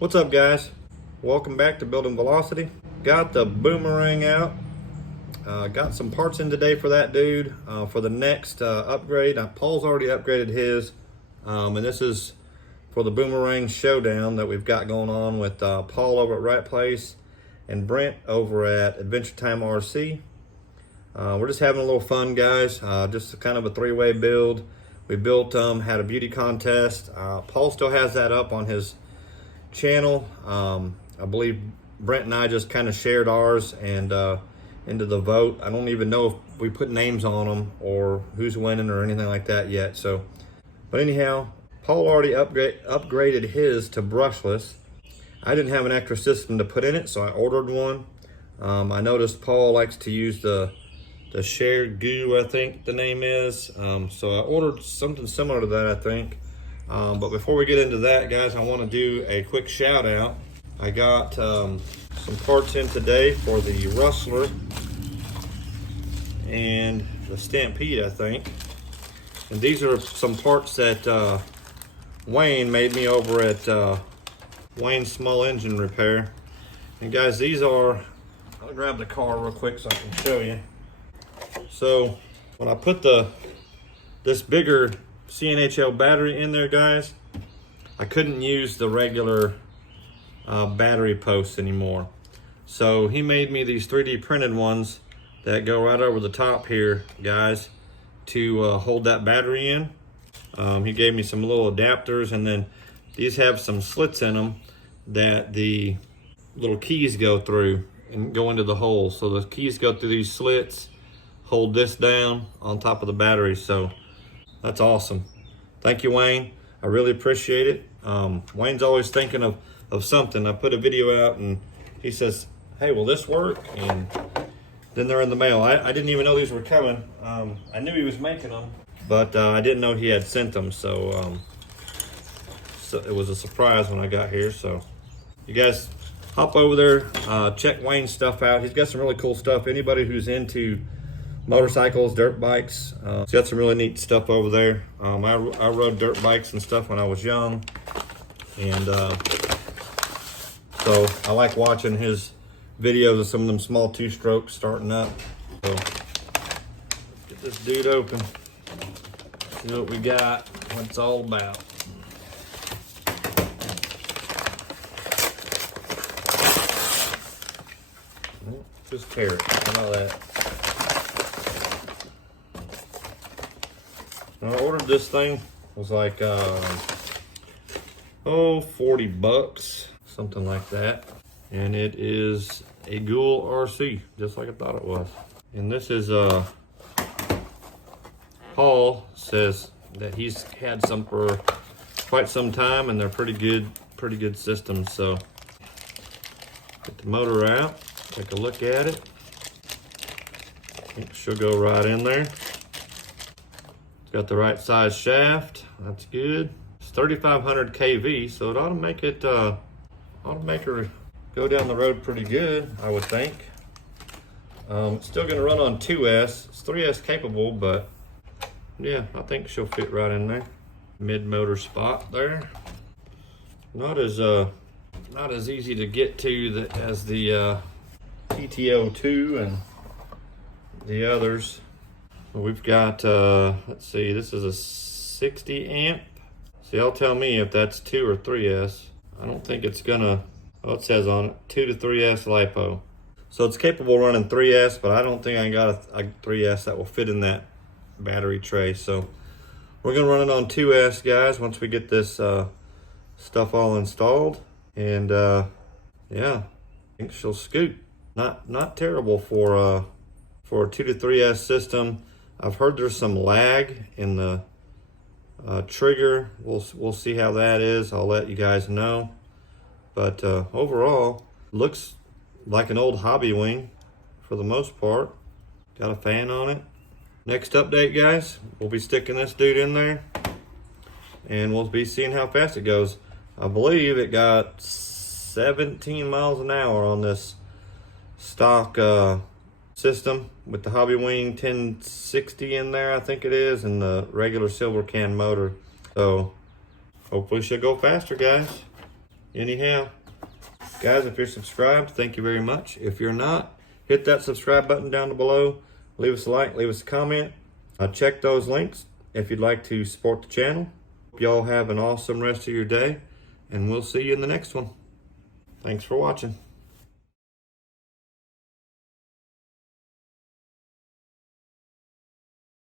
What's up, guys? Welcome back to Building Velocity. Got the Boomerang out. Got some parts in today for that dude for the next upgrade. Paul's already upgraded his, and this is for the Boomerang Showdown that we've got going on with Paul over at Right Place and Brent over at Adventure Time RC. We're just having a little fun, guys. Just kind of a three-way build. We built, had a beauty contest. Paul still has that up on his channel. I believe Brent and I just kind of shared ours and into the vote. I don't even know if we put names on them or who's winning or anything like that yet. So, but anyhow, Paul already upgraded his to brushless. I didn't have an extra system to put in it, so I ordered one. I noticed Paul likes to use the shared goo, I think the name is. So I ordered something similar to that, I think. But before we get into that, guys, I want to do a quick shout out. I got some parts in today for the Rustler and the Stampede, I think. And these are some parts that Wayne made me over at Wayne's Small Engine Repair. And guys, these are, I'll grab the car real quick so I can show you. So when I put this bigger CNHL battery in there, guys, I couldn't use the regular battery posts anymore. So he made me these 3D printed ones that go right over the top here, guys, to hold that battery in. He gave me some little adapters, and then these have some slits in them that the little keys go through and go into the hole. So the keys go through these slits, hold this down on top of the battery. So that's awesome. Thank you, Wayne. I really appreciate it. Wayne's always thinking of something. I put a video out and he says, hey, will this work? And then they're in the mail. I didn't even know these were coming. I knew he was making them, but I didn't know he had sent them. So it was a surprise when I got here. So you guys hop over there, check Wayne's stuff out. He's got some really cool stuff. Anybody who's into motorcycles, dirt bikes, he's got some really neat stuff over there. I rode dirt bikes and stuff when I was young, and so I like watching his videos of some of them small two-strokes starting up. So let's get this dude open, see what we got, what it's all about. Just tear it, how about that? I ordered this thing, it was like, 40 bucks, something like that. And it is a Ghoul RC, just like I thought it was. And this is, Paul says that he's had some for quite some time, and they're pretty good systems. So, get the motor out, take a look at it. I think she'll go right in there. Got the right size shaft, that's good. It's 3,500 kV, so it ought to make it, ought to make her go down the road pretty good, I would think. It's still gonna run on 2S. It's 3S capable, but yeah, I think she'll fit right in there. Mid-motor spot there. Not as easy to get to as the PTO2 and the others. We've got, let's see, this is a 60 amp. See, y'all tell me if that's 2 or 3S. I don't think it's gonna, well, it says on it, 2 to 3S LiPo. So it's capable of running 3S, but I don't think I got a 3S that will fit in that battery tray. So we're gonna run it on 2S, guys, once we get this stuff all installed. And yeah, I think she'll scoot. Not terrible for a 2 to 3S system. I've heard there's some lag in the trigger. We'll see how that is. I'll let you guys know. But overall, looks like an old hobby wing for the most part. Got a fan on it. Next update, guys, we'll be sticking this dude in there, and we'll be seeing how fast it goes. I believe it got 17 miles an hour on this stock system with the Hobby Wing 1060 in there, I think it is, and the regular silver can motor. So hopefully she'll go faster, guys. anyhow, guys, if you're subscribed, thank you very much. If you're not, hit that subscribe button down below. Leave us a like, leave us a comment. Check those links if you'd like to support the channel. Hope y'all have an awesome rest of your day, and we'll see you in the next one. Thanks for watching.